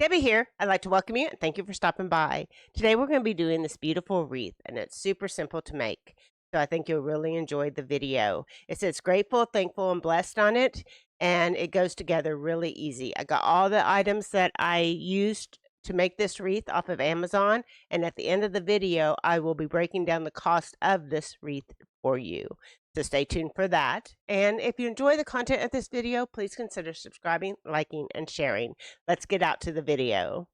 Debbie here. I'd like to welcome you and thank you for stopping by. Today we're going to be doing this beautiful wreath and it's super simple to make. So I think you'll really enjoy the video. It says grateful, thankful, and blessed on it, and it goes together really easy. I got all the items that I used to make this wreath off of Amazon, and at the end of the video I will be breaking down the cost of this wreath for you. So stay tuned for that. And if you enjoy the content of this video, please consider subscribing, liking, and sharing. Let's get out to the video.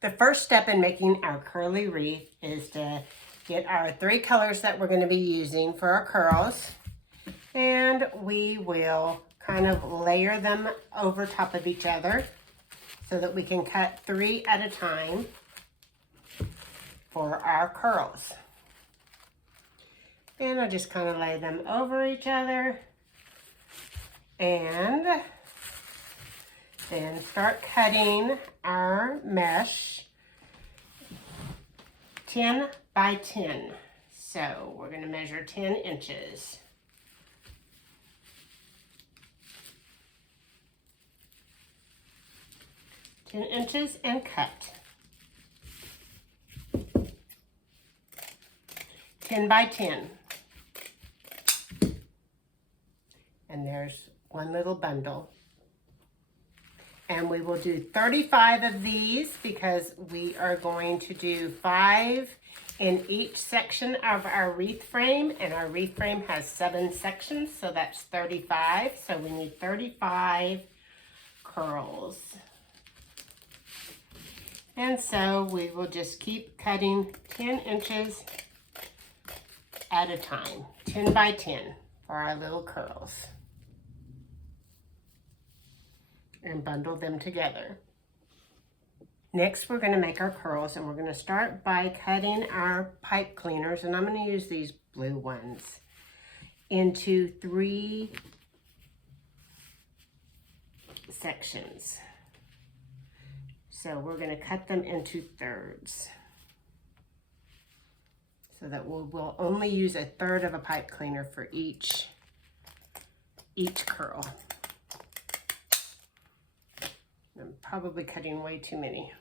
The first step in making our curly wreath is to get our 3 colors that we're going to be using for our curls. And we will kind of layer them over top of each other so that we can cut 3 at a time for our curls. And I just kind of lay them over each other and then start cutting our mesh 10 by 10. So we're going to measure 10 inches. And cut. 10 by 10. And there's one little bundle. And we will do 35 of these because we are going to do 5 in each section of our wreath frame. And our wreath frame has 7 sections, so that's 35. So we need 35 curls. And so we will just keep cutting 10 inches at a time, 10 by 10 for our little curls. And bundle them together. Next, we're going to make our curls, and we're going to start by cutting our pipe cleaners, and I'm going to use these blue ones, into 3 sections. So we're going to cut them into thirds, so that we'll only use 1/3 of a pipe cleaner for each curl. I'm probably cutting way too many.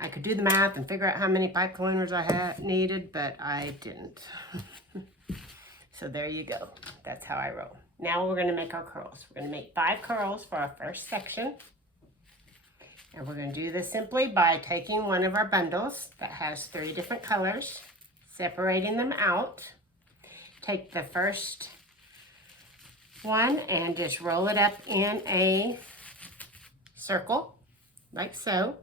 I could do the math and figure out how many pipe cleaners I needed, but I didn't. So there you go. That's how I roll. Now we're going to make our curls. We're going to make 5 curls for our first section. And we're going to do this simply by taking one of our bundles that has 3 different colors, separating them out. Take the first one and just roll it up in a circle, like so.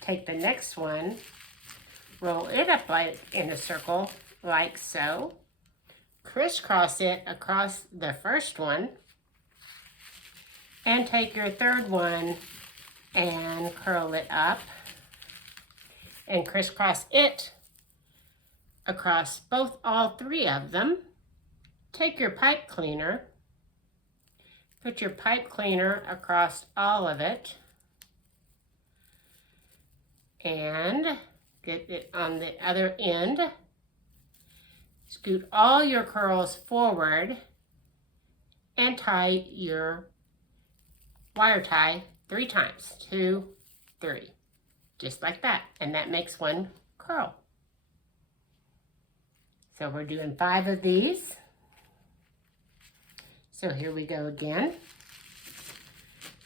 Take the next one, roll it up in a circle, like so. Crisscross it across the first one, and take your third one and curl it up and crisscross it across all 3 of them. Take your pipe cleaner, put your pipe cleaner across all of it, and get it on the other end. Scoot all your curls forward and tie your wire tie 3 times. 2, 3. Just like that. And that makes 1 curl. So we're doing 5 of these. So here we go again.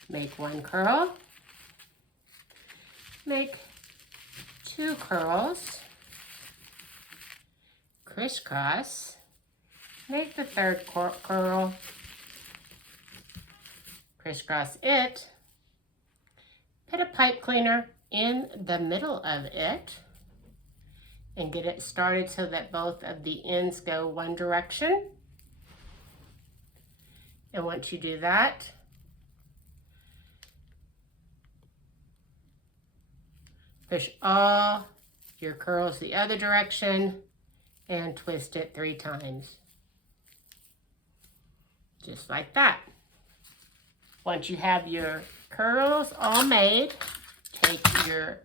Make 1 curl. Make 2 curls. Crisscross. Make the 3rd curl. Crisscross it. Put a pipe cleaner in the middle of it and get it started so that both of the ends go one direction. And once you do that, push all your curls the other direction and twist it 3 times. Just like that. Once you have your curls all made, take your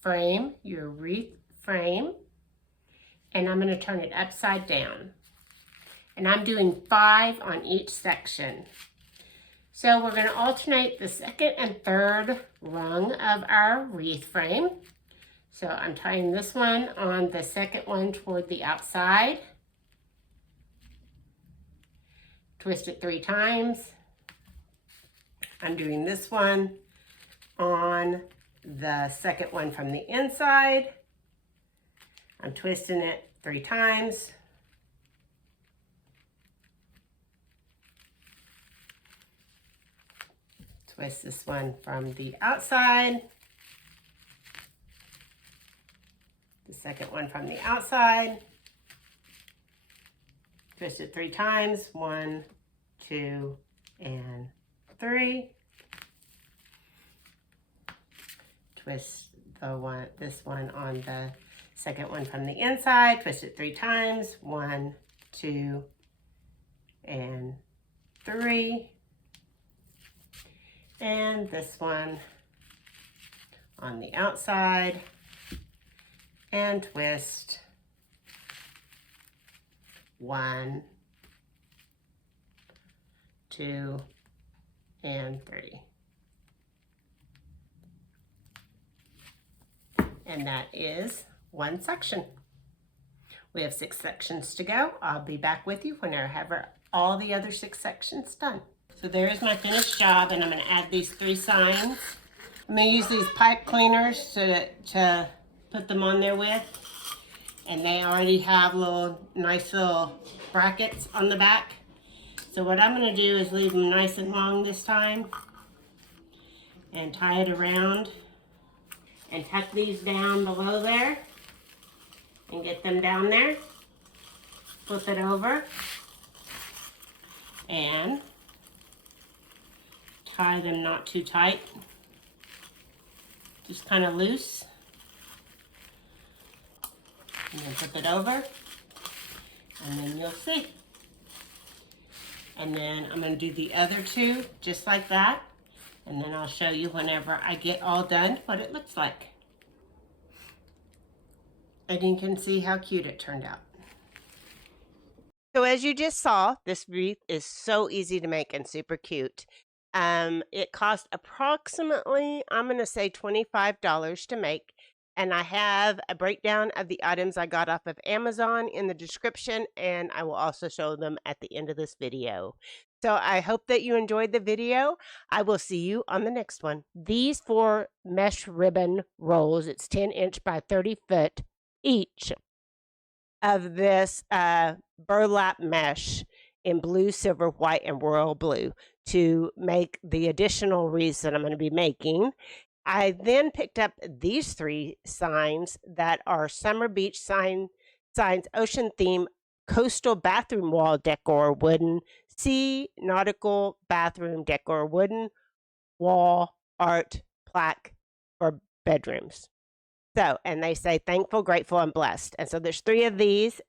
frame, your wreath frame, and I'm going to turn it upside down. And I'm doing 5 on each section. So we're going to alternate the second and third rung of our wreath frame. So I'm tying this one on the second one toward the outside. Twist it 3 times. I'm doing this one on the second one from the inside. I'm twisting it 3 times. Twist this one from the outside. The second one from the outside. Twist it 3 times. 1, 2, and 3. Twist this one on the second one from the inside. Twist it 3 times. 1, 2, and 3. And this one on the outside, and twist 1, 2, and 3. And that is one section. We have 6 sections to go. I'll be back with you when I have all the other 6 sections done. So there's my finished job, and I'm going to add these 3 signs. I'm going to use these pipe cleaners to put them on there with. And they already have nice little brackets on the back. So what I'm going to do is leave them nice and long this time. And tie it around. And tuck these down below there. And get them down there. Flip it over. And tie them not too tight, just kind of loose, and then flip it over, and then you'll see. And then I'm going to do the other 2 just like that, and then I'll show you whenever I get all done what it looks like. And you can see how cute it turned out. So as you just saw, this wreath is so easy to make and super cute. It cost approximately, I'm going to say $25 to make. And I have a breakdown of the items I got off of Amazon in the description, and I will also show them at the end of this video. So I hope that you enjoyed the video. I will see you on the next one. These 4 mesh ribbon rolls, it's 10-inch by 30 foot each of this burlap mesh in blue, silver, white, and royal blue to make the additional wreaths that I'm going to be making. I then picked up these 3 signs that are summer beach signs, ocean theme, coastal bathroom wall decor, wooden, sea, nautical bathroom decor, wooden, wall, art, plaque for bedrooms. So, and they say thankful, grateful, and blessed. And so there's 3 of these,